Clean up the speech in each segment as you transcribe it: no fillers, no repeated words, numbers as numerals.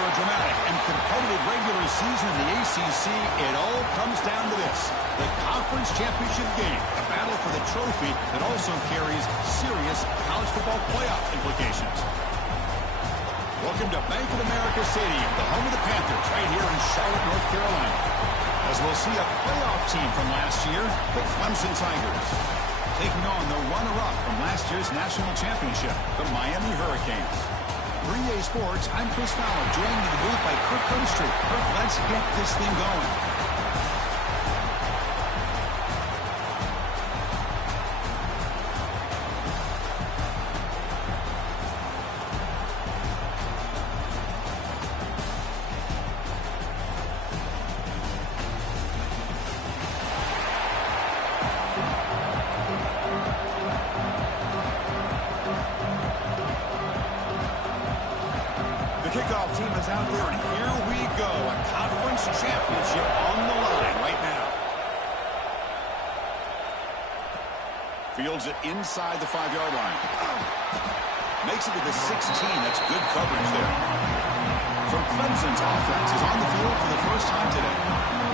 After a dramatic and competitive regular season in the ACC, it all comes down to this: the conference championship game, a battle for the trophy that also carries serious college football playoff implications. Welcome to Bank of America Stadium, the home of the Panthers, right here in Charlotte, North Carolina. As we'll see a playoff team from last year, the Clemson Tigers, taking on the runner-up from last year's national championship, the Miami Hurricanes. 3A Sports, I'm Chris Fowler, joined in the booth by Kirk Cumstreet. Kirk, let's get this thing going. The kickoff team is out there, and here we go. A conference championship on the line right now. Fields it inside the 5-yard line. Makes it to the 16. That's good coverage there. So Clemson's offense is on the field for the first time today.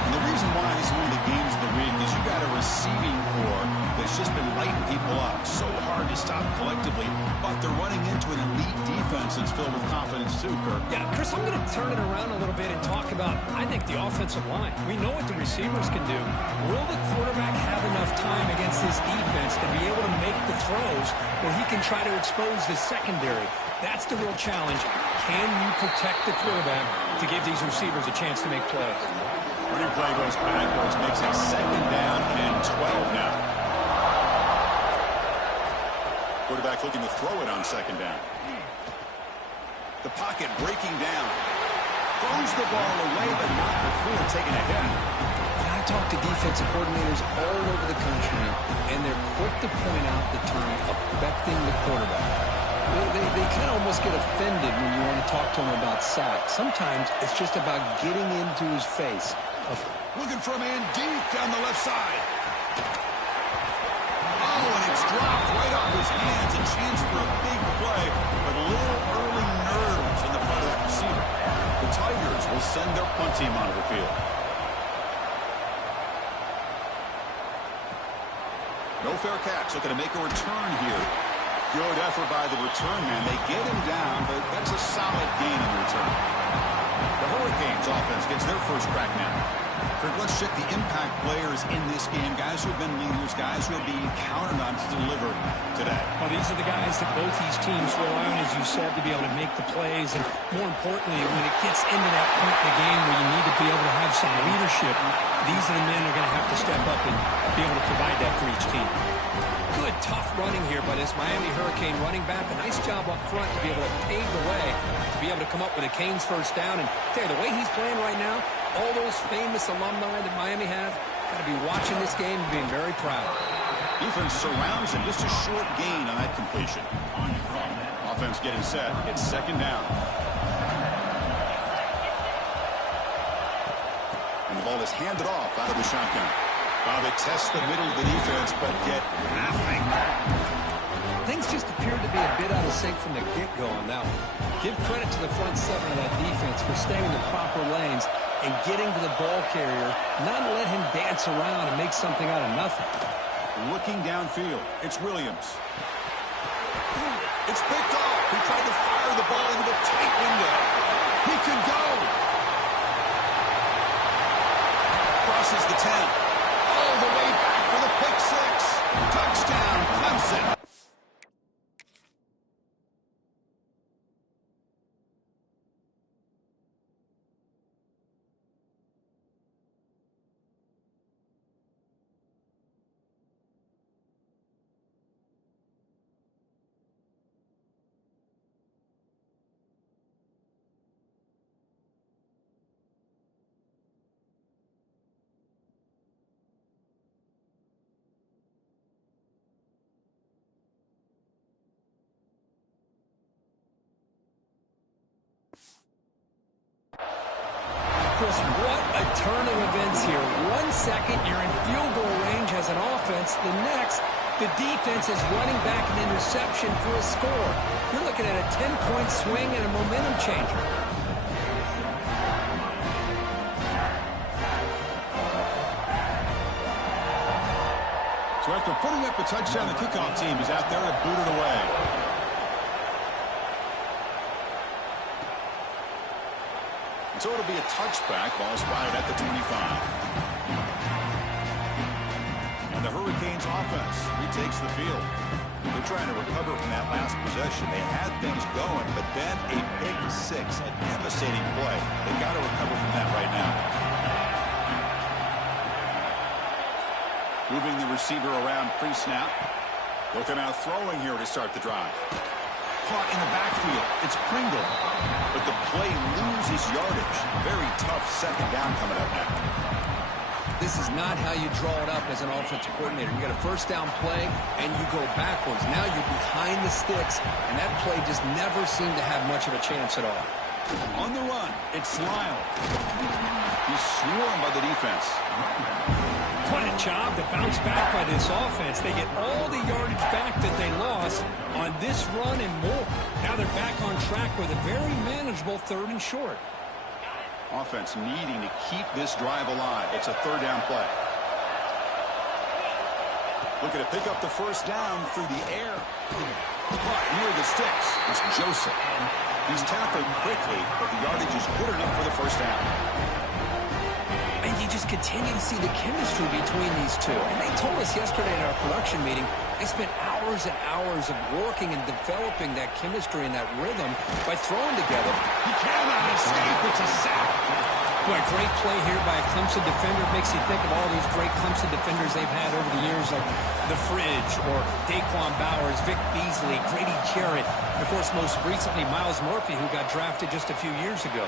And the reason why this is one of the games of the week is you got a receiving corps that's just been lighting people up. So hard to stop collectively, but they're running into an elite defense that's filled with confidence too, Kirk. Yeah, Chris, I'm going to turn it around a little bit and talk about, I think, the offensive line. We know what the receivers can do. Will the quarterback have enough time against this defense to be able to make the throws where he can try to expose the secondary? That's the real challenge. Can you protect the quarterback to give these receivers a chance to make plays? Running play goes backwards, makes it 2nd down and 12 now. Quarterback looking to throw it on 2nd down. The pocket breaking down. Throws the ball away, but not before taking a hit. And I talk to defensive coordinators all over the country, and they're quick to point out the term affecting the quarterback. They kind of almost get offended when you want to talk to them about sacks. Sometimes it's just about getting into his face. Looking for a man deep down the left side. Oh, and it's dropped right off his hands. A chance for a big play, but a little early nerves on the part of that receiver. The Tigers will send their punt team onto the field. No fair catch. Looking to make a return here. Good effort by the return man. They get him down, but that's a solid gain on the return. The Hurricanes offense gets their first crack now. Kirk, let's check the impact players in this game. Guys who have been leaders, guys who are being counted on to deliver today. Well, these are the guys that both these teams rely on, as you said, to be able to make the plays. And more importantly, when it gets into that point in the game where you need to be able to have some leadership, these are the men who are going to have to step up and be able to provide that for each team. Good, tough running here by this Miami Hurricane running back. A nice job up front to be able to pave the way, to be able to come up with a Canes first down. And tell you, the way he's playing right now, all those famous alumni that Miami have, got to be watching this game and being very proud. Defense surrounds him. Just a short gain on that completion. Offense getting set. It's 2nd down. And the ball is handed off out of the shotgun. They test the middle of the defense, but get nothing. Things just appeared to be a bit out of sync from the get-go on that one. Give credit to the front 7 of that defense for staying in the proper lanes and getting to the ball carrier, not let him dance around and make something out of nothing. Looking downfield, it's Williams. It's picked off. He tried to fire the ball into the tight window. He can go. Crosses the 10. All the way back for the pick 6. Touchdown, Clemson. Chris, what a turn of events here. 1 second, you're in field goal range as an offense. The next, the defense is running back an interception for a score. You're looking at a 10-point swing and a momentum changer. So after putting up a touchdown, the kickoff team is out there to boot it away. So it'll be a touchback. Ball spotted at the 25. And the Hurricanes offense retakes the field. They're trying to recover from that last possession. They had things going, but then a pick six, a devastating play. They've got to recover from that right now. Moving the receiver around pre-snap. Looking out throwing here to start the drive. Caught in the backfield. It's Pringle. But the play loses yardage. Very tough second down coming up now. This is not how you draw it up as an offensive coordinator. You got a first down play, and you go backwards. Now you're behind the sticks, and that play just never seemed to have much of a chance at all. On the run, it's Lyle. He's swarmed by the defense. What a job to bounce back by this offense. They get all the yardage back that they lost on this run and more. Now they're back on track with a very manageable 3rd and short. Offense needing to keep this drive alive. It's a 3rd down play. Looking to pick up the first down through the air. Caught near the sticks. It's Joseph. He's tackled quickly, but the yardage is good enough for the first down. And you just continue to see the chemistry between these two. And they told us yesterday in our production meeting, they spent hours and hours of working and developing that chemistry and that rhythm by throwing together. He cannot escape. It's a sack. Boy, great play here by a Clemson defender. Makes you think of all these great Clemson defenders they've had over the years, like The Fridge or Daquan Bowers, Vic Beasley, Grady Jarrett, and of course, most recently, Miles Murphy, who got drafted just a few years ago.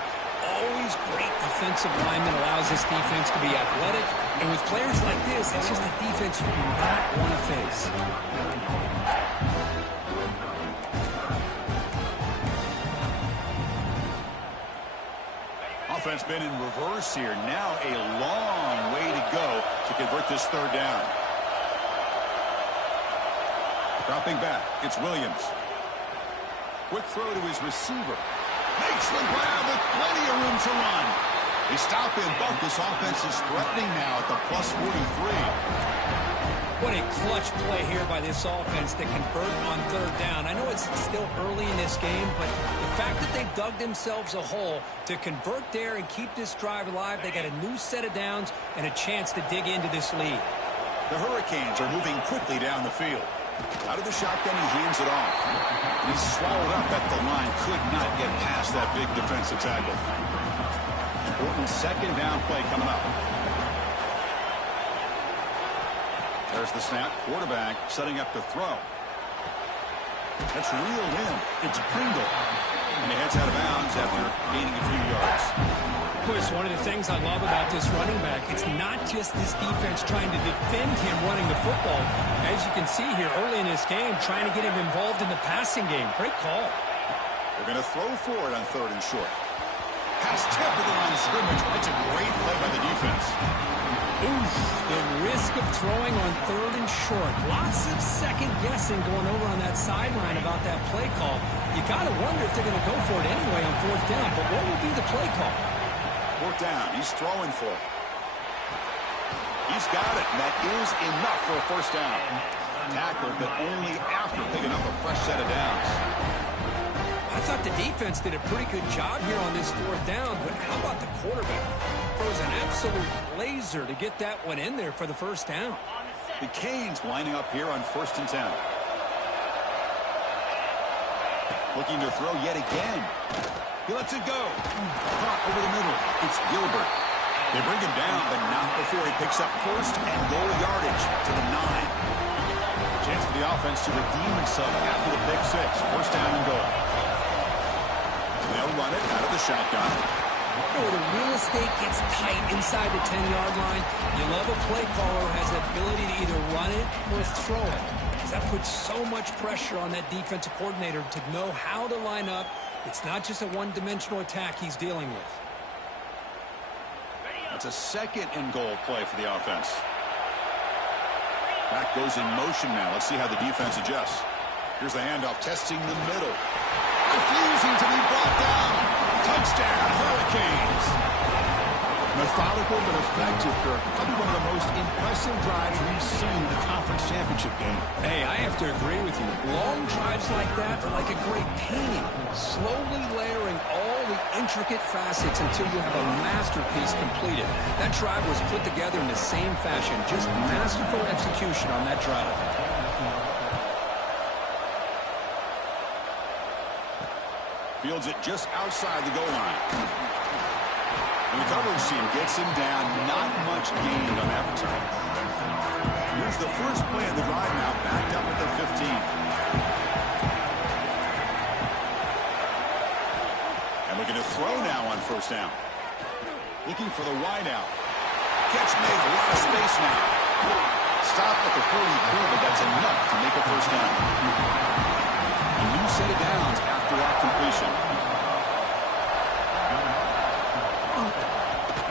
Always great defensive lineman, allows this defense to be athletic. And with players like this, it's just a defense you do not want to face. Offense been in reverse here. Now a long way to go to convert this 3rd down. Dropping back, it's Williams. Quick throw to his receiver. Makes the grab with plenty of room to run. They stop him, but this offense is threatening now at the plus 43. What a clutch play here by this offense to convert on 3rd down. I know it's still early in this game, but the fact that they've dug themselves a hole to convert there and keep this drive alive, they got a new set of downs and a chance to dig into this lead. The Hurricanes are moving quickly down the field. Out of the shotgun, he hands it off. He's swallowed up at the line. Could not get past that big defensive tackle. Important 2nd down play coming up. There's the snap. Quarterback setting up to throw. That's reeled in. It's Pringle. And he heads out of bounds after gaining a few yards. Of course, one of the things I love about this running back, it's not just this defense trying to defend him running the football. As you can see here early in this game, trying to get him involved in the passing game. Great call. They're going to throw for it on 3rd and short. Pass tip of the line of scrimmage. That's a great play by the defense. Oof, the risk of throwing on 3rd and short. Lots of second guessing going over on that sideline about that play call. You got to wonder if they're going to go for it anyway on 4th down. But what will be the play call? 4th down. He's throwing for it. He's got it, and that is enough for a first down. Tackled, but only after picking up a fresh set of downs. I thought the defense did a pretty good job here on this 4th down, but how about the quarterback? Throws an absolute laser to get that one in there for the first down. The Canes lining up here on 1st and 10. Looking to throw yet again. He lets it go. Caught over the middle. It's Gilbert. They bring him down, but not before he picks up 1st and goal yardage to the 9. Chance for the offense to redeem itself after the pick 6. 1st down and goal. They'll run it out of the shotgun. When the real estate gets tight inside the 10-yard line, you love a play caller who has the ability to either run it or throw it. Because that puts so much pressure on that defensive coordinator to know how to line up. It's not just a one-dimensional attack he's dealing with. That's a 2nd and goal play for the offense. Back goes in motion now. Let's see how the defense adjusts. Here's the handoff, testing the middle. Refusing to be brought down. Touchdown, Hurricanes. Methodical but effective, Kirk. Probably one of the most impressive drives we've seen in the conference championship game. Hey, I have to agree with you. Long drives like that are like a great painting, slowly layering all the intricate facets until you have a masterpiece completed. That drive was put together in the same fashion, just masterful execution on that drive. Fields it just outside the goal line. And the coverage team gets him down. Not much gained on that return. Here's the first play of the drive now, backed up at the 15. And looking to throw now on first down. Looking for the wide out. Catch made, a lot of space now. Stop at the 44, but that's enough to make a first down. A new set of downs after that completion.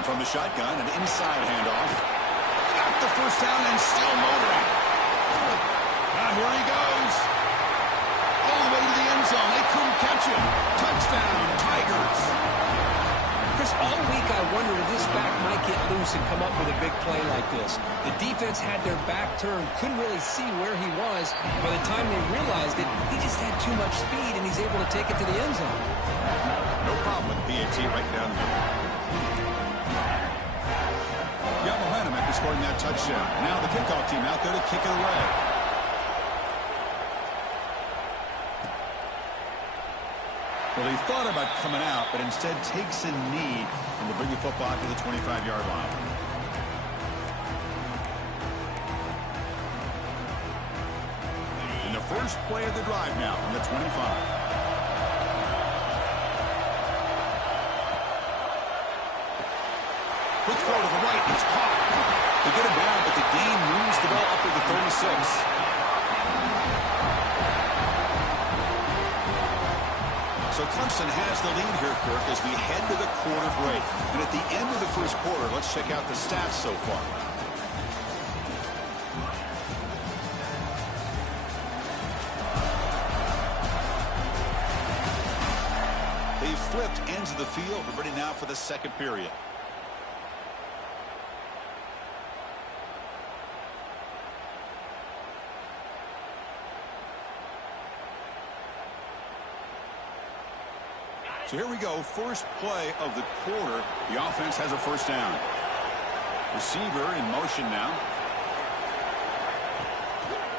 From the shotgun, an inside handoff. Got the first down and still motoring. Now here he goes. All the way to the end zone. They couldn't catch him. Touchdown, Tigers. Chris, all week I wondered if this back might get loose and come up with a big play like this. The defense had their back turned, couldn't really see where he was. By the time they realized it, he just had too much speed, and he's able to take it to the end zone. No problem with PAT right down there. Got momentum after scoring that touchdown. Now the kickoff team out there to kick it away. Well, he thought about coming out, but instead takes a knee and will bring the football to the 25-yard line. In the first play of the drive now from the 25. Quick throw to the right. He's caught. They get him down, but the gain moves the ball up to the 36. So Clemson has the lead here, Kirk, as we head to the quarter break. And at the end of the first quarter, let's check out the stats so far. They flipped ends of the field. We're ready now for the second period. So here we go, first play of the quarter. The offense has a first down. Receiver in motion now.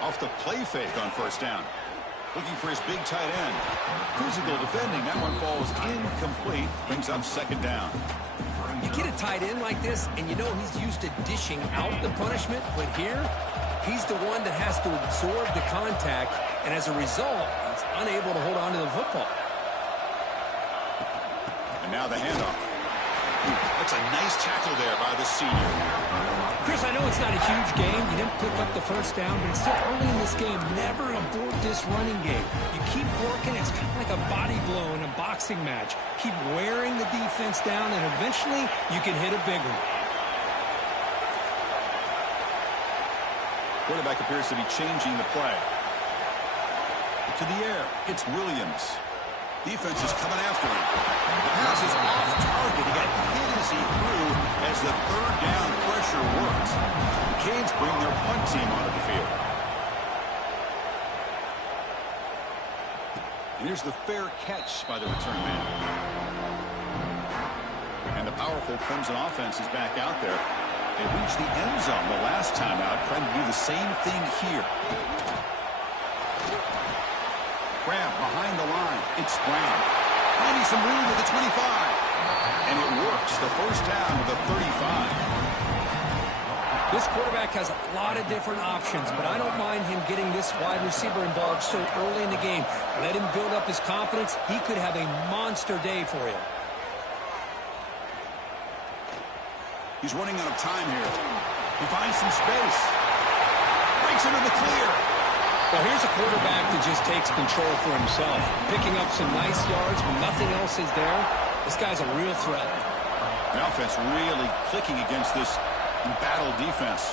Off the play fake on first down. Looking for his big tight end. Physical defending. That one falls incomplete. Brings up second down. You get a tight end like this, and you know he's used to dishing out the punishment, but here, he's the one that has to absorb the contact, and as a result, he's unable to hold on to the football. Now the handoff. That's a nice tackle there by the senior. Chris, I know it's not a huge game. You didn't pick up the first down, but it's still early in this game. Never abort this running game. You keep working. It's kind of like a body blow in a boxing match. Keep wearing the defense down, and eventually you can hit a big one. Quarterback appears to be changing the play. To the air. It's Williams. Defense is coming after him. The pass is off target. He got hit as he threw as the third down pressure works. The Canes bring their punt team onto the field. And here's the fair catch by the return man. And the powerful Clemson offense is back out there. They reached the end zone the last time out, trying to do the same thing here. Grab behind the line. It's Brown. Finding some room with the 25. And it works. The first down to the 35. This quarterback has a lot of different options, but I don't mind him getting this wide receiver involved so early in the game. Let him build up his confidence. He could have a monster day for you. He's running out of time here. He finds some space. Breaks into the clear. Well, here's a quarterback that just takes control for himself. Picking up some nice yards when nothing else is there. This guy's a real threat. The offense really clicking against this embattled defense.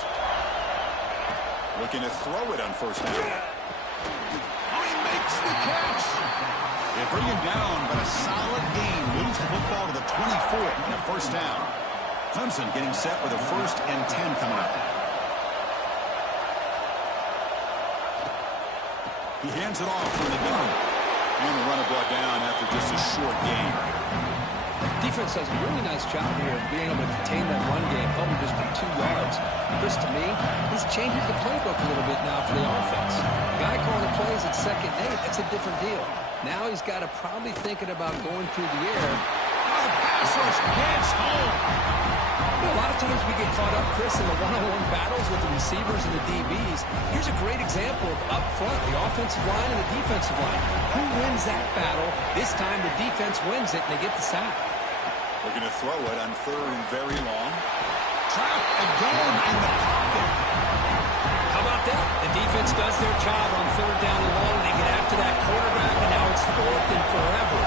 Looking to throw it on first down. Oh, he makes the catch. They bring him down, but a solid gain moves the football to the 24 and a first down. Clemson getting set with a 1st and 10 coming up. He hands it off from the gun. And the runner brought down after just a short gain. Defense does a really nice job here of being able to contain that run game, held him just for 2 yards. Chris, to me, this changes the playbook a little bit now for the offense. The guy calling the plays at 2nd and 8, that's a different deal. Now he's got to probably thinking about going through the air. Oh, the pass rush gets home. You know, a lot of times we get caught up, Chris, in the one-on-one battles with the receivers and the DBs. Here's a great example of up front, the offensive line and the defensive line. Who wins that battle? This time the defense wins it, and they get the sack. They're going to throw it on 3rd and very long. Trap again in the pocket. How about that? The defense does their job on 3rd down and long. They get after that quarterback, and now it's 4th and forever.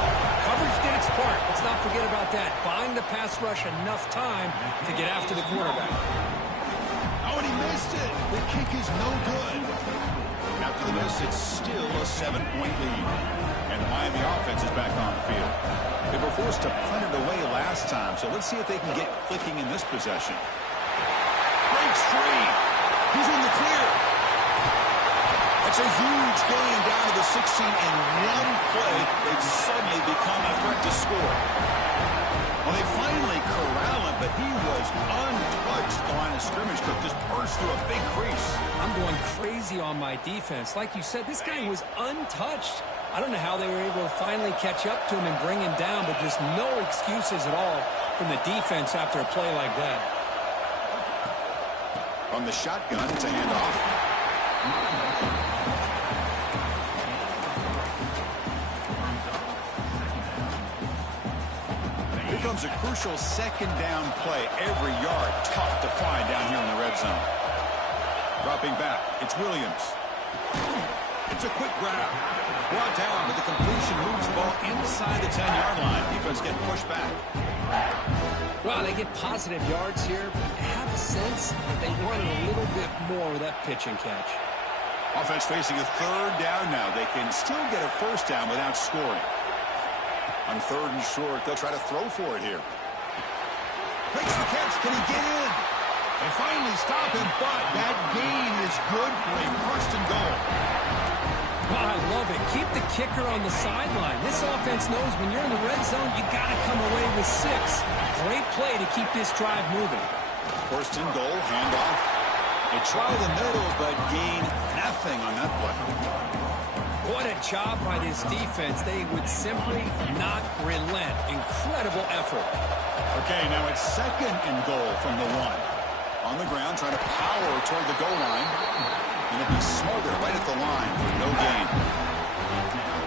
Coverage did its part. Let's not forget about that. Buying the pass rush enough time to get after the quarterback. Oh, and he missed it. The kick is no good. After the miss, it's still a 7-point lead. And the Miami offense is back on the field. They were forced to punt it away last time, so let's see if they can get clicking in this possession. Breaks free. He's in the clear. That's a huge gain down to the 16 in one play. They've suddenly become a threat to score. Well, they finally corral him, but he was untouched. The line of scrimmage could just burst through a big crease. I'm going crazy on my defense. Like you said, this guy was untouched. I don't know how they were able to finally catch up to him and bring him down, but just no excuses at all from the defense after a play like that. From the shotgun, it's a handoff. Here comes a crucial 2nd down play. Every yard tough to find down here in the red zone. Dropping back, it's Williams. It's a quick grab. Brought down, but the completion moves the ball inside the 10-yard line. Defense getting pushed back. Well, they get positive yards here. I have a sense that they wanted a little bit more with that pitch and catch. Offense facing a 3rd down now. They can still get a 1st down without scoring. On 3rd and short, they'll try to throw for it here. Makes the catch. Can he get in? They finally stop him, but that gain is good for a 1st and goal. Well, I love it. Keep the kicker on the sideline. This offense knows when you're in the red zone, you got to come away with 6. Great play to keep this drive moving. 1st and goal, handoff. They try the middle, but gain nothing on that play. What a job by this defense. They would simply not relent. Incredible effort. Okay, now it's 2nd and goal from the 1. On the ground, trying to power toward the goal line. And it'll be smothered right at the line for no gain.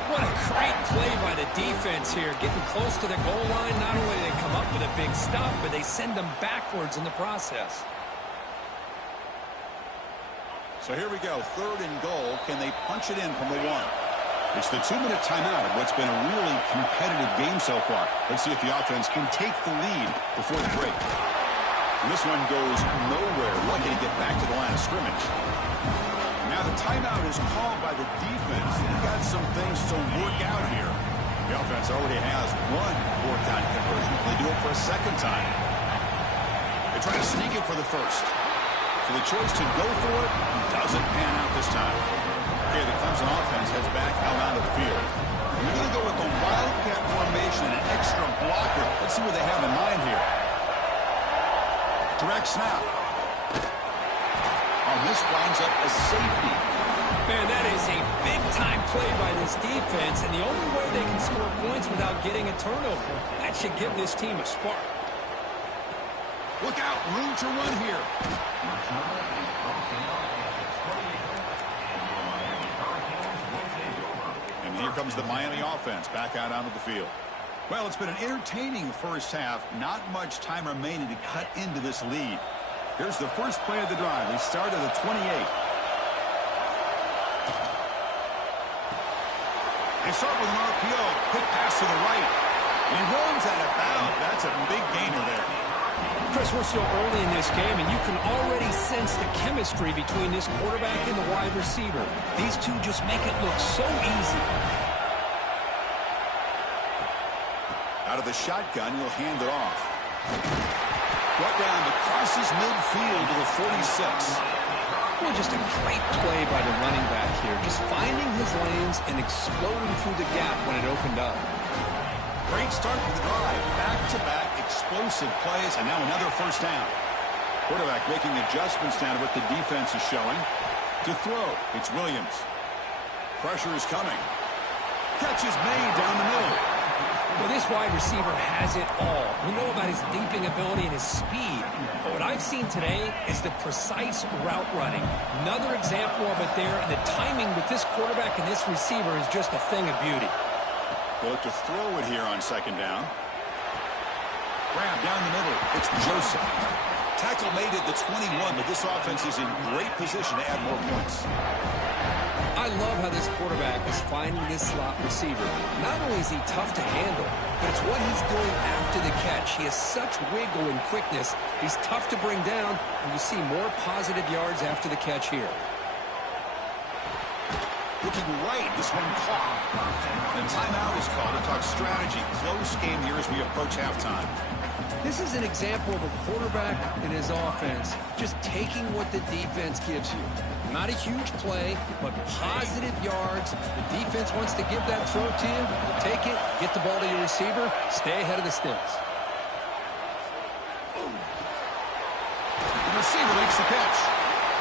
What a great play by the defense here. Getting close to the goal line, not only do they come up with a big stop, but they send them backwards in the process. So here we go, 3rd and goal. Can they punch it in from the 1? It's the 2-minute timeout of what's been a really competitive game so far. Let's see if the offense can take the lead before the break. And this one goes nowhere. Lucky to get back to the line of scrimmage. Now the timeout is called by the defense. They've got some things to work out here. The offense already has 1 4th-down conversion. They do it for a 2nd time. They try to sneak it for the 1st. So the choice to go for it doesn't pan out this time. Okay, the Clemson offense heads back out onto the field. We're going to go with the Wildcat formation and an extra blocker. Let's see what they have in mind here. Direct snap. Oh, this winds up a safety. Man, that is a big-time play by this defense, and the only way they can score points without getting a turnover. That should give this team a spark. Look out, room to run here. And here comes the Miami offense back out onto the field. Well, it's been an entertaining first half. Not much time remaining to cut into this lead. Here's the first play of the drive. They start at the 28. They start with an RPO. Quick pass to the right. And he runs out of bounds. That's a big gainer there. Chris, we're still early in this game, and you can already sense the chemistry between this quarterback and the wide receiver. These two just make it look so easy. Out of the shotgun, he'll hand it off. Brought down but crosses midfield to the 46. Well, just a great play by the running back here. Just finding his lanes and exploding through the gap when it opened up. Great start to the drive. Back-to-back explosive plays, and now another first down. Quarterback making adjustments down to what the defense is showing. To throw, it's Williams. Pressure is coming. Catch is made down the middle. Well, this wide receiver has it all. We know about his leaping ability and his speed. But what I've seen today is the precise route running. Another example of it there. And the timing with this quarterback and this receiver is just a thing of beauty. They'll look to throw it here on second down. Grab down the middle. It's Joseph. Tackle made at the 21, but this offense is in great position to add more points. I love how this quarterback is finding this slot receiver. Not only is he tough to handle, but it's what he's doing after the catch. He has such wiggle and quickness. He's tough to bring down, and you see more positive yards after the catch here. Looking right, this one caught. And timeout is called to talk strategy. Close game here as we approach halftime. This is an example of a quarterback and his offense just taking what the defense gives you. Not a huge play, but positive yards. The defense wants to give that throw to you. You take it, get the ball to your receiver, stay ahead of the sticks. The receiver makes the catch.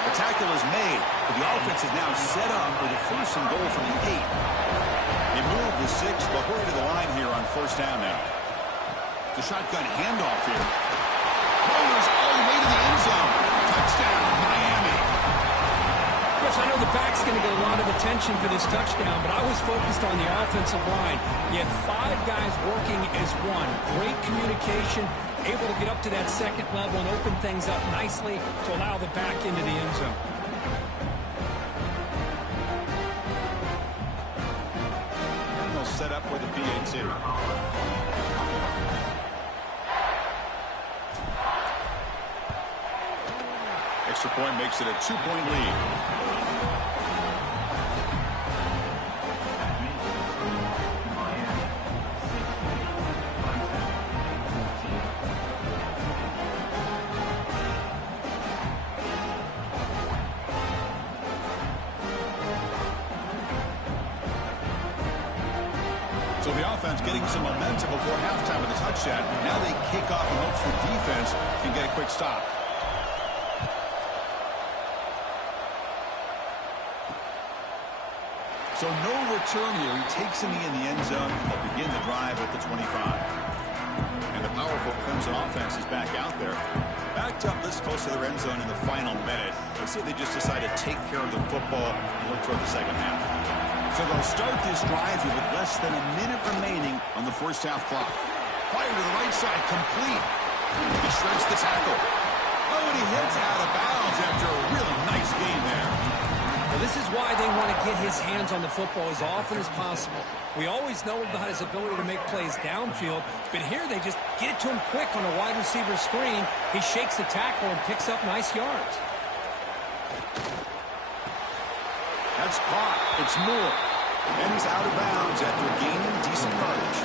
The tackle is made, but the offense is now set up for the first and goal from the 8. They move the 6, but hurry to the line here on first down now. The shotgun handoff here. Rollers all the way to the end zone. Touchdown, Miami. Yes, I know the back's going to get a lot of attention for this touchdown, but I was focused on the offensive line. You had 5 guys working as one. Great communication, able to get up to that second level and open things up nicely to allow the back into the end zone. And they'll set up with the PAT. Extra point makes it a 2-point lead. So the offense getting some momentum before halftime with a touchdown. Now they kick off and hopes the defense can get a quick stop. So no return here. He takes a knee in the end zone. They'll begin the drive at the 25. And the powerful Clemson offense is back out there. Backed up this close to their end zone in the final minute. Let's see if they just decide to take care of the football and look toward the second half. So they'll start this drive with less than a minute remaining on the first half clock. Fire to the right side, complete. He shreds the tackle. Oh, and he hits out of bounds after a really nice game there. Well, this is why they want to get his hands on the football as often as possible. We always know about his ability to make plays downfield, but here they just get it to him quick on a wide receiver screen. He shakes the tackle and picks up nice yards. That's caught. It's Moore. And he's out of bounds after gaining decent yardage.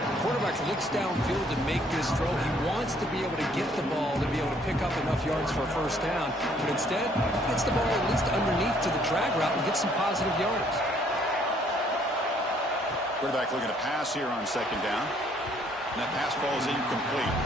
The quarterback looks downfield to make this throw. He wants to be able to get the ball to be able to pick up enough yards for a first down. But instead, gets the ball at least underneath to the drag route and gets some positive yards. Quarterback looking to pass here on second down. And that pass falls incomplete.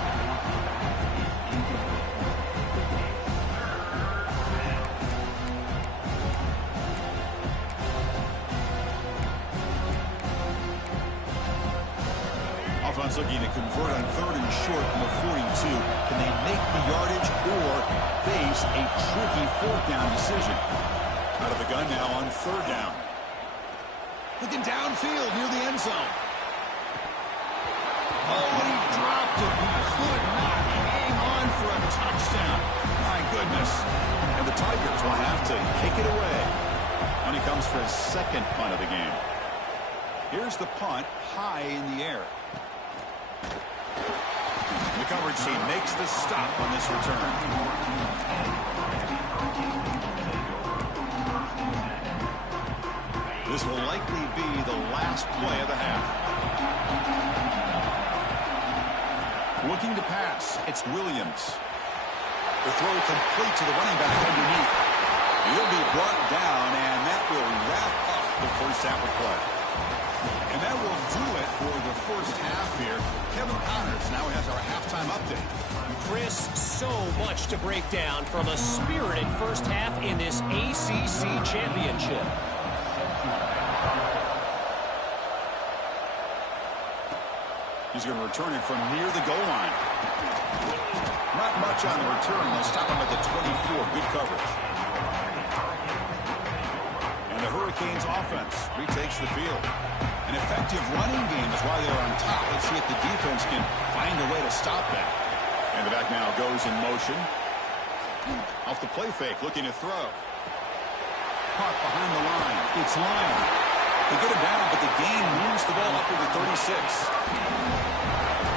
Offense looking to convert on third and short from the 42. Can they make the yardage or face a tricky fourth down decision? Out of the gun now on third down. Looking downfield near the end zone. Oh, he dropped it. He could not hang on for a touchdown. My goodness. And the Tigers will have to kick it away when he comes for his second punt of the game. Here's the punt high in the air. The coverage team makes the stop on this return. This will likely be the last play of the half. Looking to pass. It's Williams. The throw complete to the running back underneath. He'll be brought down, and that will wrap up the first half of play. And that will do it for the first half here. Kevin Connors now has our halftime update. Chris, so much to break down from a spirited first half in this ACC championship. He's going to return it from near the goal line. Not much on the return. They'll stop him at the 24. Good coverage. And the Hurricanes offense retakes the field. An effective running game is why they're on top. Let's see if the defense can find a way to stop that. And the back now goes in motion. Off the play fake, looking to throw. Caught behind the line. It's Lyon. They get it down, but the gain moves the ball up to the 36.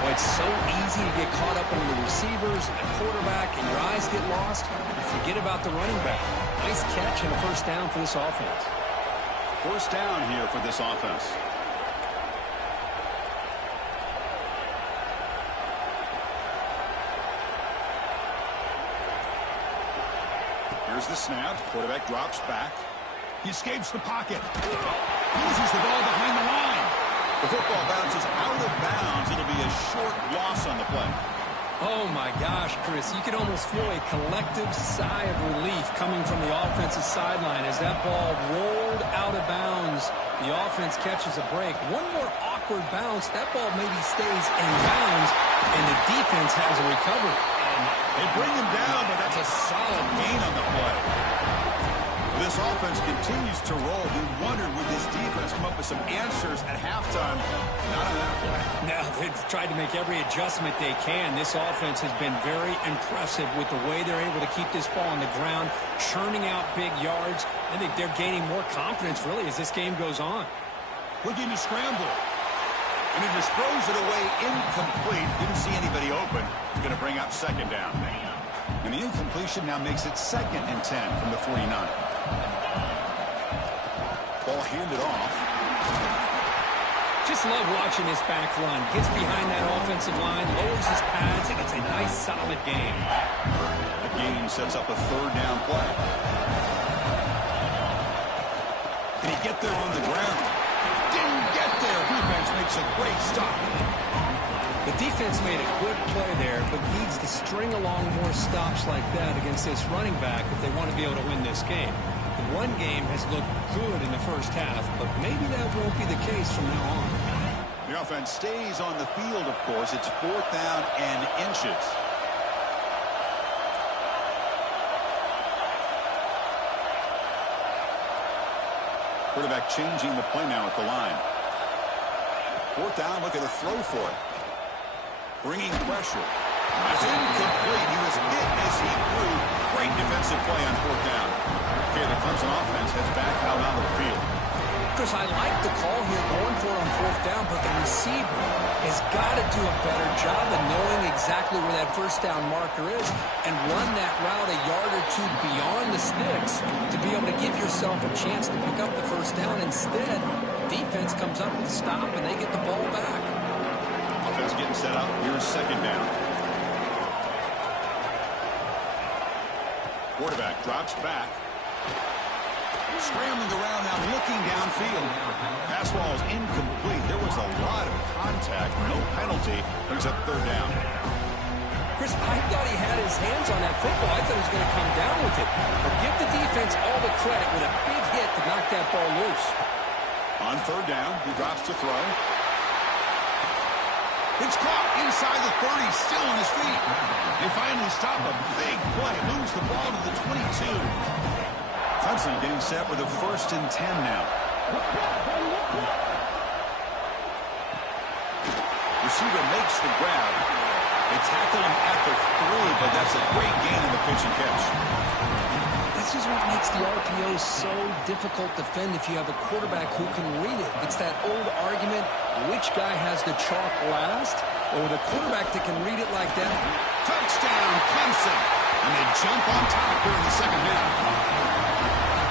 Well, it's so easy to get caught up on the receivers and the quarterback, and your eyes get lost. You forget about the running back. Nice catch and a first down for this offense. First down here for this offense. Here's the snap. Quarterback drops back. He escapes the pocket. Loses the ball behind the line. The football bounces out of bounds. It'll be a short loss on the play. Oh, my gosh, Chris. You could almost feel a collective sigh of relief coming from the offensive sideline as that ball rolled out of bounds. The offense catches a break. One more awkward bounce. That ball maybe stays in bounds, and the defense has a recovery. They bring him down, but that's a solid gain on the play. This offense continues to roll. We wondered, would this defense come up with some answers at halftime? Not on that play. No, they've tried to make every adjustment they can. This offense has been very impressive with the way they're able to keep this ball on the ground, churning out big yards. I think they're gaining more confidence, really, as this game goes on. Looking to scramble. And he just throws it away incomplete. Didn't see anybody open. Going to bring up second down. And the incompletion now makes it 2nd and 10 from the 49. Ball handed off. Just love watching this back run. Gets behind that offensive line, lowers his pads, and it's a nice, solid gain. The gain sets up a 3rd down play. Can he get there on the ground? Didn't get there. Defense makes a great stop. The defense made a good play there, but needs to string along more stops like that against this running back if they want to be able to win this game. The run game has looked good in the first half, but maybe that won't be the case from now on. The offense stays on the field, of course. It's 4th down and inches. Quarterback changing the play now at the line. 4th down, look at the throw for it. Bringing pressure. It's incomplete. He was hit as he threw. Great defensive play on 4th down. Okay, the Clemson offense heads back out onto the field. Chris, I like the call here going for it on 4th down, but the receiver has got to do a better job of knowing exactly where that first down marker is and run that route a yard or two beyond the sticks to be able to give yourself a chance to pick up the first down. Instead, defense comes up with a stop and they get the ball back. Offense getting set up. Here's 2nd down. Quarterback drops back. Scrambling around now, looking downfield. Pass ball is incomplete. There was a lot of contact. No penalty. Brings up 3rd down. Chris, I thought he had his hands on that football. I thought he was going to come down with it. But give the defense all the credit with a big hit to knock that ball loose. On 3rd down, he drops to throw. It's caught inside the 30, still on his feet. They finally stop a big play. Moves the ball to the 22. Clemson getting set with a 1st and 10 now. Receiver makes the grab. They tackle him at the 3, but that's a great gain in the pitch and catch. This is what makes the RPO so difficult to defend if you have a quarterback who can read it. It's that old argument, which guy has the chalk last? Or the quarterback that can read it like that. Touchdown, Clemson. And they jump on top here in the 2nd half.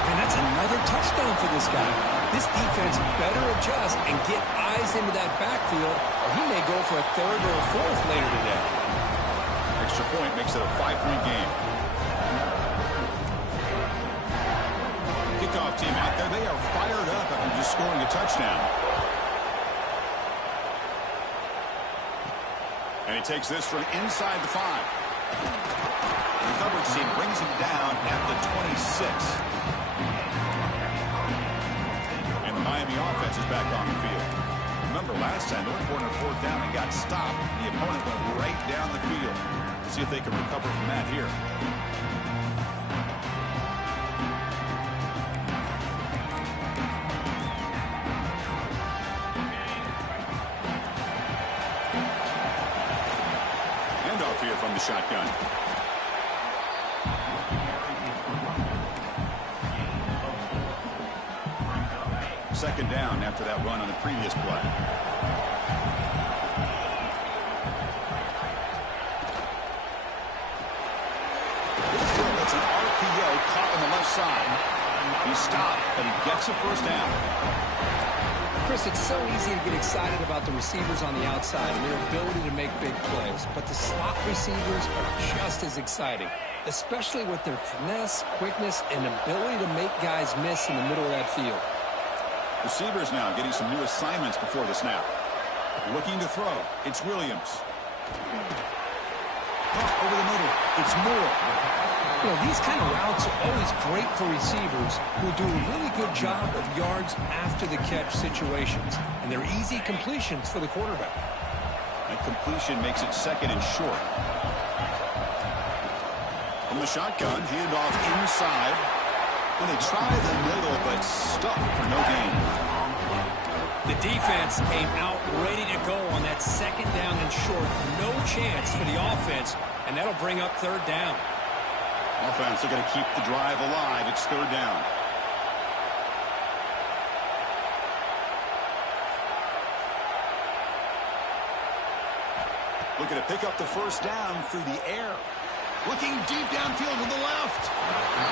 And that's another touchdown for this guy. This defense better adjust and get eyes into that backfield, or he may go for a third or a fourth later today. Extra point makes it a 5-point game. Kickoff team out there. They are fired up after just scoring a touchdown. And he takes this from inside the 5. The coverage team brings him down at the 26. And the Miami offense is back on the field. Remember last time, they were going on 4th down and got stopped. The opponent went right down the field. Let's see if they can recover from that here. Handoff here from the shotgun. Second down after that run on the previous play. It's an RPO caught on the left side. He stopped, but he gets a first down. Chris, it's so easy to get excited about the receivers on the outside and their ability to make big plays, but the slot receivers are just as exciting, especially with their finesse, quickness, and ability to make guys miss in the middle of that field. Receivers now getting some new assignments before the snap. Looking to throw. It's Williams. Over the middle. It's Moore. You know, these kind of routes are always great for receivers who do a really good job of yards after the catch situations. And they're easy completions for the quarterback. That completion makes it second and short. From the shotgun, handoff inside. Well, they try the middle, but stuck for no gain. The defense came out ready to go on that second down and short. No chance for the offense, and that'll bring up third down. Offense, they're going to keep the drive alive. It's third down. Looking to pick up the first down through the air. Looking deep downfield to the left.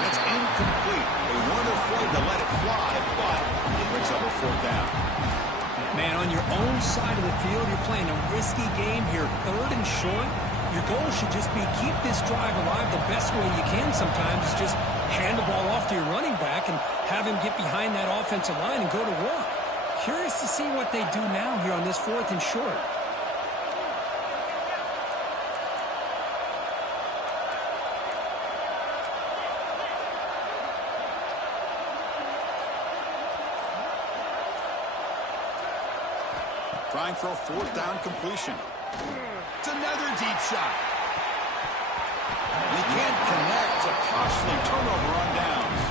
That's incomplete. They weren't afraid to let it fly, but it brings up a fourth down. Man, on your own side of the field, you're playing a risky game here. Third and short. Your goal should just be keep this drive alive the best way you can sometimes. Just hand the ball off to your running back and have him get behind that offensive line and go to work. Curious to see what they do now here on this 4th and short. Trying for a fourth down completion. It's another deep shot. And he can't connect. A costly turnover on downs.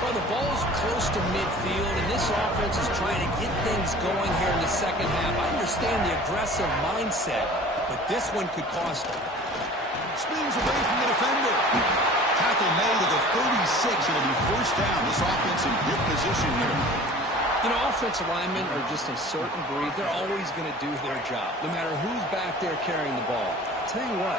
Well, the ball's close to midfield, and this offense is trying to get things going here in the second half. I understand the aggressive mindset, but this one could cost them. Spins away from the defender. Tackle made at the 36. It'll be first down. This offense in good position here. You know, offensive linemen are just a certain breed. They're always going to do their job, no matter who's back there carrying the ball. I'll tell you what,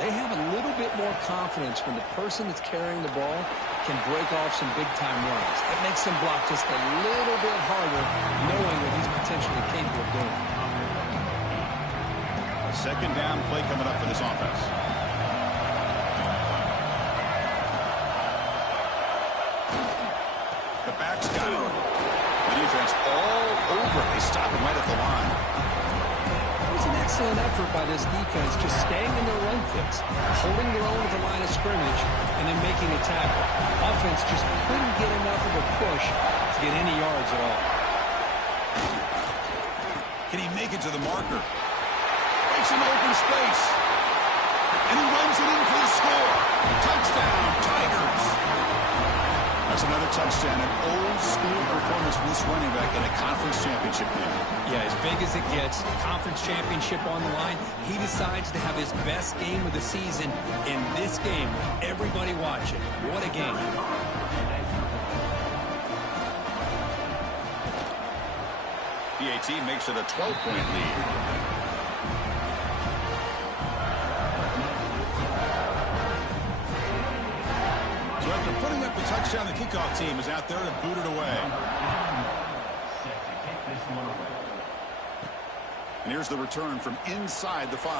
they have a little bit more confidence when the person that's carrying the ball can break off some big-time runs. It makes them block just a little bit harder, knowing what he's potentially capable of doing. A second down play coming up for this offense. The back's got it. Defense all over. They stop him right at the line. It was an excellent effort by this defense, just staying in their run fix, holding their own at the line of scrimmage, and then making a tackle. Offense just couldn't get enough of a push to get any yards at all. Can he make it to the marker? Breaks an open space. And he runs it in for the score. Touchdown, Tigers. That's another touchdown, an old-school performance from this running back in a conference championship game. Yeah, as big as it gets, conference championship on the line, he decides to have his best game of the season in this game with everybody watching. What a game. PAT makes it a 12-point lead. After putting up the touchdown First down, the kickoff team is out there to boot it away. And here's the return from inside the 5.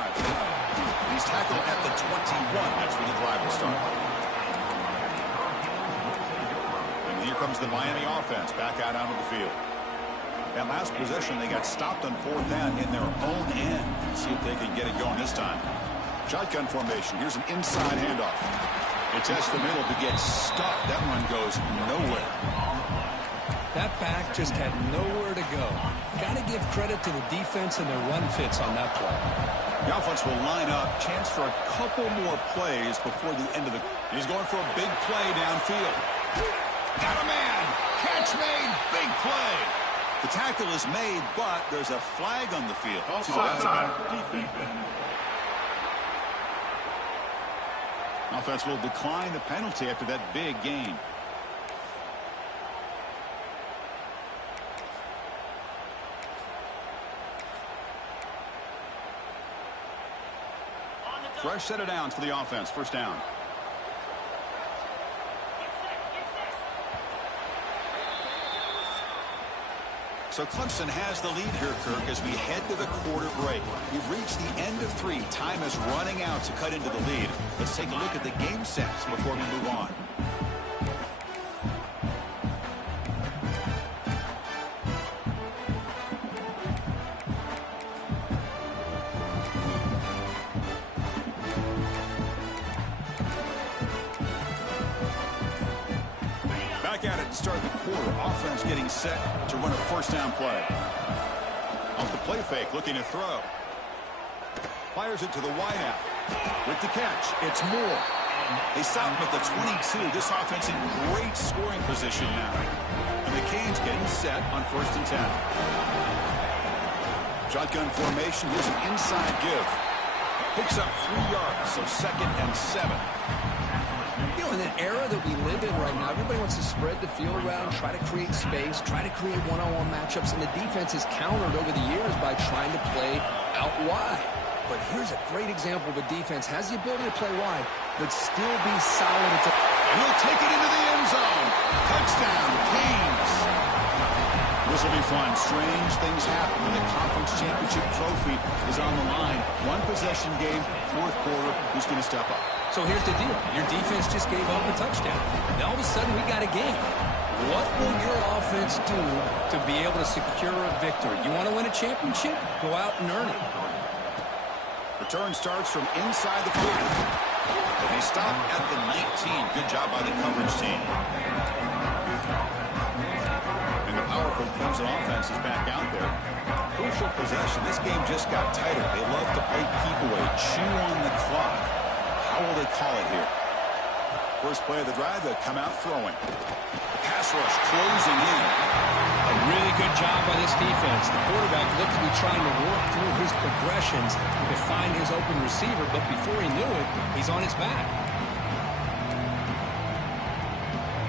He's tackled at the 21. That's where the drive will start. And here comes the Miami offense back out onto the field. That last possession, they got stopped on 4th down in their own end. Let's see if they can get it going this time. Shotgun formation. Here's an inside handoff. They test the middle to get stuck. That run goes nowhere. That back just had nowhere to go. Got to give credit to the defense and their run fits on that play. The offense will line up. Chance for a couple more plays before the end of the... He's going for a big play downfield. Got a man. Catch made. Big play. The tackle is made, but there's a flag on the field. Offense will decline the penalty after that big gain. Fresh set of downs for the offense. First down. So Clemson has the lead here, Kirk, as we head to the quarter break. We've reached the end of 3. Time is running out to cut into the lead. Let's take a look at the game sets before we move on. At it to start the quarter. Offense getting set to run a first down play. Off the play fake, looking to throw. Fires it to the wideout. With the catch, it's Moore. They stop him at the 22. This offense in great scoring position now. And the Canes getting set on 1st and 10. Shotgun formation. Here's an inside give. Picks up 3 yards, so 2nd and 7. You know, in an era that we live in right now, everybody wants to spread the field around, try to create space, try to create one-on-one matchups, and the defense has countered over the years by trying to play out wide. But here's a great example of a defense has the ability to play wide, but still be solid. And he'll take it into the end zone. Touchdown, Canes. This will be fun. Strange things happen when the conference championship trophy is on the line. One possession game, 4th quarter. Who's going to step up? So here's the deal. Your defense just gave up a touchdown. Now all of a sudden we got a game. What will your offense do to be able to secure a victory? You want to win a championship? Go out and earn it. Return starts from inside the 5. And they stop at the 19. Good job by the coverage team. And the powerful Clemson offense is back out there. Crucial possession. This game just got tighter. They love to play keep away, chew on the clock. How will they call it here? First play of the drive, they come out throwing. Pass rush closing in. A really good job by this defense. The quarterback looked to be trying to work through his progressions to find his open receiver, but before he knew it, he's on his back.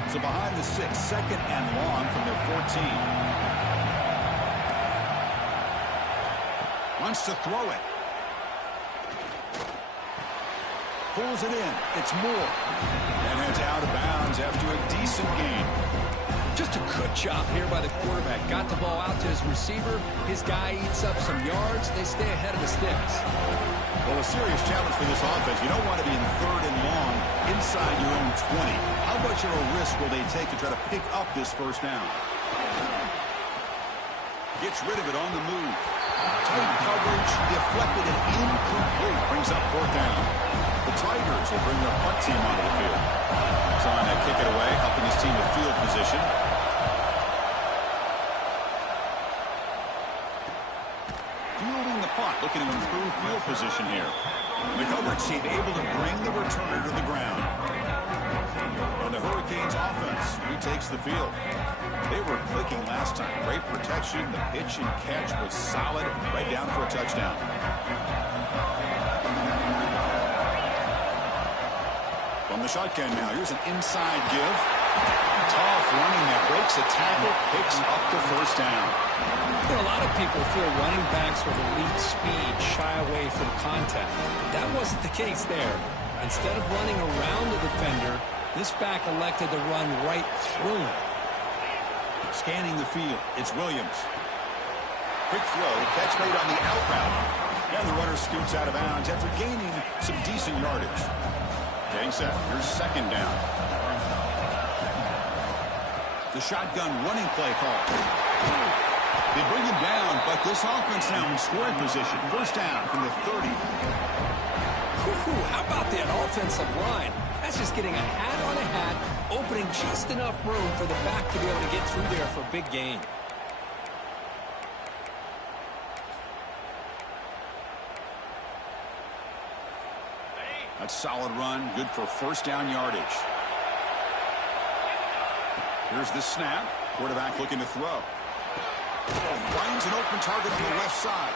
So behind the 6, 2nd and long from their 14. Wants to throw it. Pulls it in. It's Moore. And it's out of bounds after a decent gain. Just a good job here by the quarterback. Got the ball out to his receiver. His guy eats up some yards. They stay ahead of the sticks. Well, a serious challenge for this offense. You don't want to be in 3rd and long inside your own 20. How much of a risk will they take to try to pick up this first down? Gets rid of it on the move. Tight coverage, deflected and incomplete. Brings up 4th down. The Tigers will bring their punt team onto the field. Trying to kick it away, helping his team with field position. Fielding the punt, looking to improve field position here. The coverage team able to bring the returner to the ground. And the Hurricanes offense retakes the field. They were clicking last time. Great protection. The pitch and catch was solid. Right down for a touchdown. From the shotgun now. Here's an inside give. Tough running that breaks a tackle. Picks up the first down. You know, a lot of people feel running backs with elite speed shy away from contact. That wasn't the case there. Instead of running around the defender, This back elected to run right through him. Scanning the field, it's Williams. Quick throw, catch made on the out route. And the runner scoots out of bounds after gaining some decent yardage. Getting set, here's second down. The shotgun running play call. They bring him down, but this offense now in scoring position. First down from the 30. How about that offensive line? That's just getting a hat on a hat, opening just enough room for the back to be able to get through there for a big gain. That's solid run, good for first down yardage. Here's the snap. Quarterback looking to throw. Finds an open target on the left side.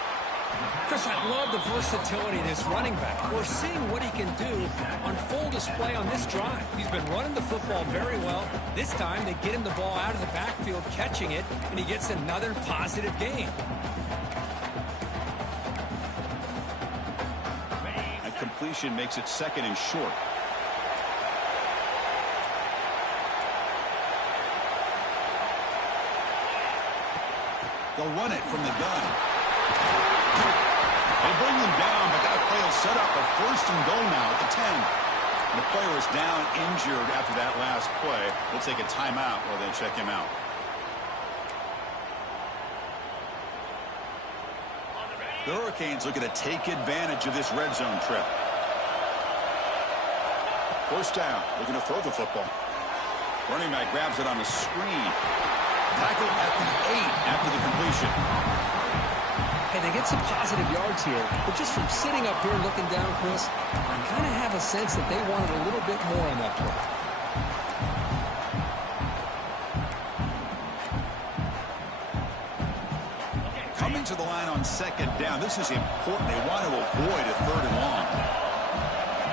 Chris, I love the versatility of this running back. We're seeing what he can do on full display on this drive. He's been running the football very well. This time, they get him the ball out of the backfield, catching it, and he gets another positive gain. That completion makes it second and short. They'll run it from the gun. They bring him down, but that play will set up a first and goal now at the 10. And the player is down injured after that last play. We'll take a timeout while they check him out. The Hurricanes looking to take advantage of this red zone trip. First down, looking to throw the football. Running back grabs it on the screen. Tackle at the 8 after the completion. Hey, they get some positive yards here, but just from sitting up here looking down, Chris, I kind of have a sense that they wanted a little bit more on that play. Coming to the line on second down. This is important. They want to avoid a third and long.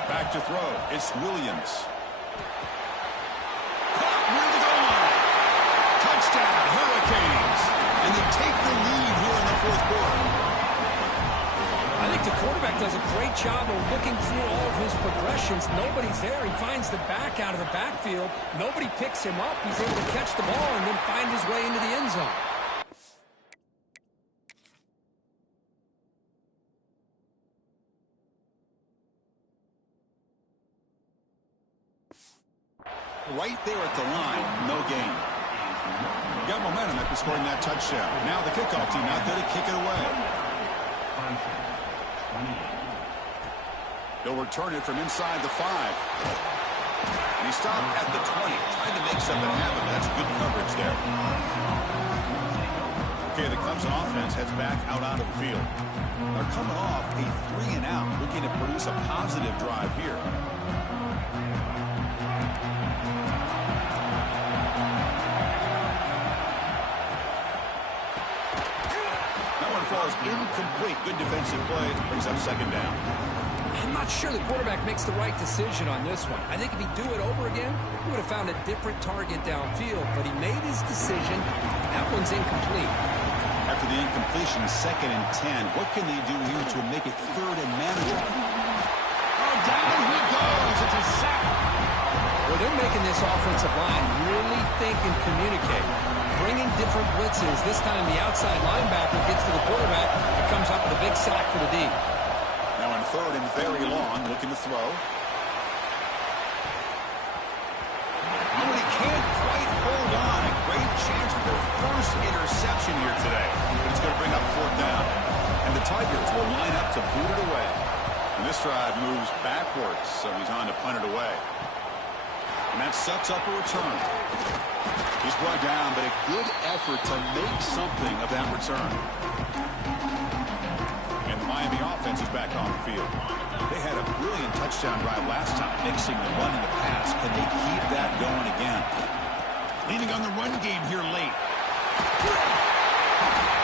Back to throw. It's Williams. Caught near the goal line. Touchdown, Hurricanes. And they take the lead here in the fourth quarter. I think the quarterback does a great job of looking through all of his progressions. Nobody's there. He finds the back out of the backfield. Nobody picks him up. He's able to catch the ball and then find his way into the end zone. Right there at the line, no gain. Got momentum after scoring that touchdown. Now the kickoff team out there to kick it away. They'll return it from inside the 5. And he stopped at the 20, trying to make something happen. That's good coverage there. Okay, the Clemson offense heads back out onto the field. They're coming off a 3-and-out, looking to produce a positive drive here. Falls incomplete. Good defensive play. Brings up second down. I'm not sure the quarterback makes the right decision on this one. I think if he'd do it over again, he would have found a different target downfield, but he made his decision. That one's incomplete. After the incompletion, second and 10. What can they do here to make it third and manageable? Oh, down he goes. It's a sack. Well, they're making this offensive line really think and communicate. Bringing different blitzes. This time the outside linebacker gets to the quarterback and comes up with a big sack for the D. Now on third and very long, looking to throw. Oh, he can't quite hold on. A great chance for their first interception here today. But it's going to bring up fourth down. And the Tigers will line up to boot it away. And this drive moves backwards, so he's on to punt it away. And that sets up a return. He's brought down, but a good effort to make something of that return. And the Miami offense is back on the field. They had a brilliant touchdown drive last time, mixing the run and the pass. Can they keep that going again? Leaning on the run game here late.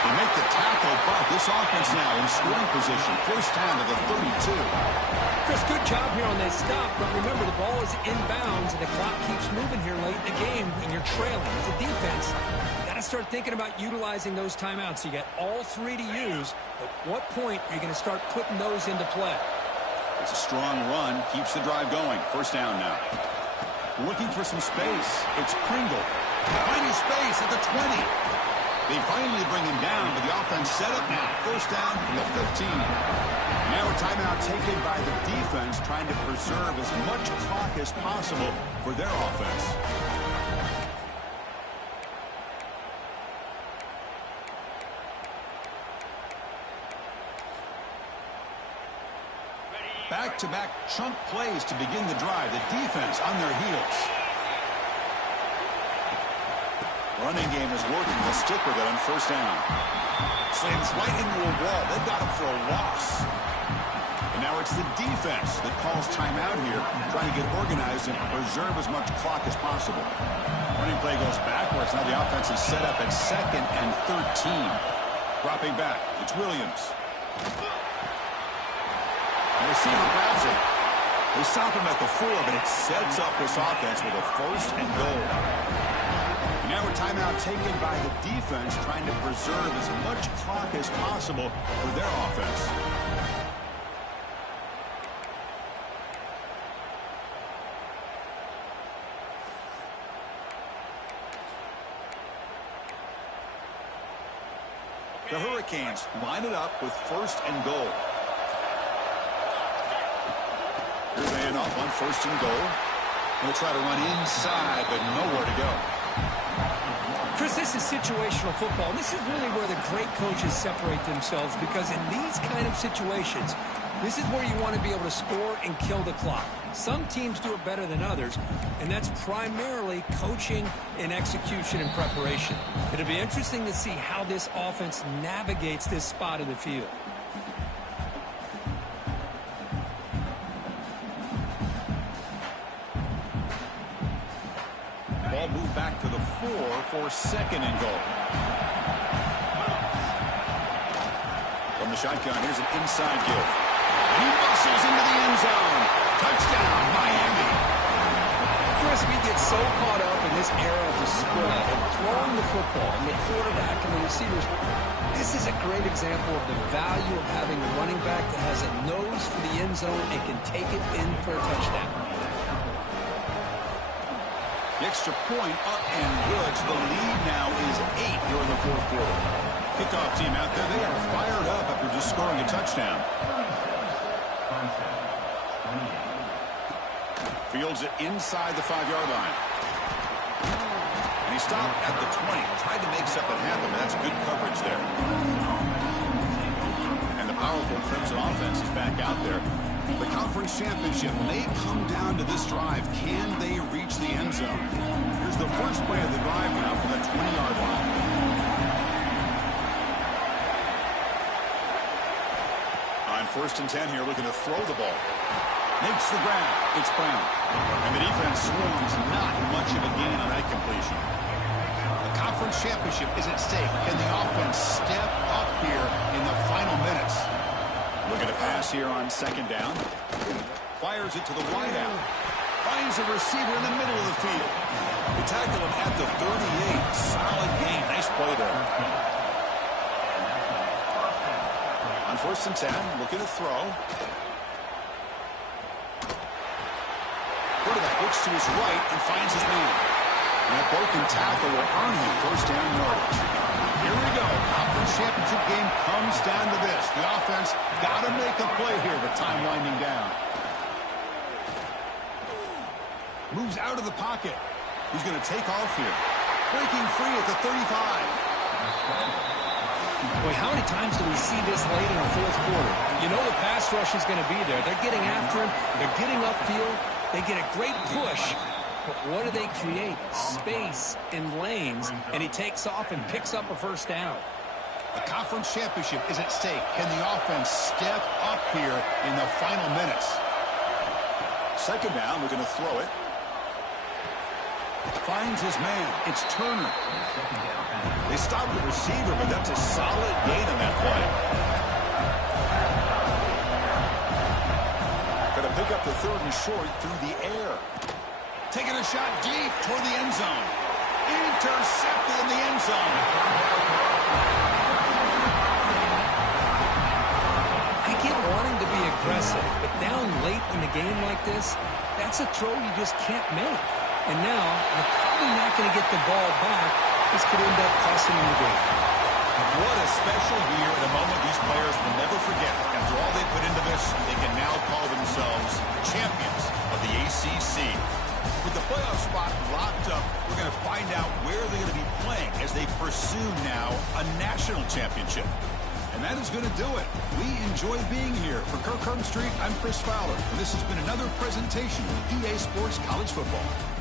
They make the tackle, but this offense now in scoring position. First down to the 32. Chris, good job here on that stop, but remember the ball is inbounds and the clock keeps moving here late in the game when you're trailing. As a defense, you got to start thinking about utilizing those timeouts. You got all 3 to use. At what point are you going to start putting those into play? It's a strong run, keeps the drive going. First down now. Looking for some space. It's Pringle. Finding space at the 20. They finally bring him down, but the offense set up now. First down from the 15. Now a timeout taken by the defense, trying to preserve as much clock as possible for their offense. Back-to-back chunk plays to begin the drive. The defense on their heels. Running game is working. They'll stick with it on first down. Slams right into a wall. They've got him for a loss. And now it's the defense that calls timeout here, trying to get organized and preserve as much clock as possible. Running play goes backwards. Now the offense is set up at 2nd and 13. Dropping back. It's Williams. The receiver grabs it. They stop him at the 4, but it sets up this offense with a first and goal. Now a timeout taken by the defense, trying to preserve as much clock as possible for their offense. The Hurricanes line it up with first and goal. Here's the handoff on first and goal. He'll try to run inside, but nowhere to go. Chris, this is situational football. This is really where the great coaches separate themselves, because in these kind of situations, this is where you want to be able to score and kill the clock. Some teams do it better than others, and that's primarily coaching and execution and preparation. It'll be interesting to see how this offense navigates this spot of the field. Ball moved back to the 4 for second and goal. From the shotgun, here's an inside give. He muscles into the end zone. Touchdown, Miami. Chris, we get so caught up in this era of the spread and throwing the football and the quarterback and the receivers. This is a great example of the value of having a running back that has a nose for the end zone and can take it in for a touchdown. The extra point up and good. So the lead now is 8 here in the fourth quarter. Kickoff team out there. They are fired up after just scoring a touchdown. Fields it inside the 5-yard line. And he stopped at the 20. Tried to make something happen, but that's good coverage there. And the powerful Clemson offense is back out there. The conference championship may come down to this drive. Can they reach the end zone? Here's the first play of the drive now from the 20-yard line. On first and 10 here, looking to throw the ball. Makes the grab. It's Brown. And the defense swarms. Not much of a gain on that completion. The conference championship is at stake. Can the offense step up here in the final minutes? Looking to pass here on second down. Fires it to the wideout. Finds a receiver in the middle of the field. They tackle him at the 38. Solid gain. Nice play there. On first and 10, looking to throw. Quarterback looks to his right and finds his man. And that broken tackle will earn him first down yardage. Here we go. Conference championship game comes down to this. The offense got to make a play here with time winding down. Moves out of the pocket. He's going to take off here. Breaking free at the 35. Boy, how many times do we see this late in the fourth quarter? You know the pass rush is going to be there. They're getting after him. They're getting upfield. They get a great push. But what do they create? Space in lanes, and he takes off and picks up a first down. The conference championship is at stake. Can the offense step up here in the final minutes? Second down, we're going to throw it. Finds his man. It's Turner. They stop the receiver, but that's a solid gain on that play. Going to pick up the third and short through the air. Taking a shot deep toward the end zone. Intercepted in the end zone. I get wanting to be aggressive, but down late in the game like this, that's a throw you just can't make. And now, they're probably not going to get the ball back. This could end up costing them the game. What a special year and a moment these players will never forget. After all they put into this, they can now call themselves champions of the ACC. With the playoff spot locked up, we're going to find out where they're going to be playing as they pursue now a national championship. And that is going to do it. We enjoy being here. For Kirk Street, I'm Chris Fowler, and this has been another presentation of EA Sports College Football.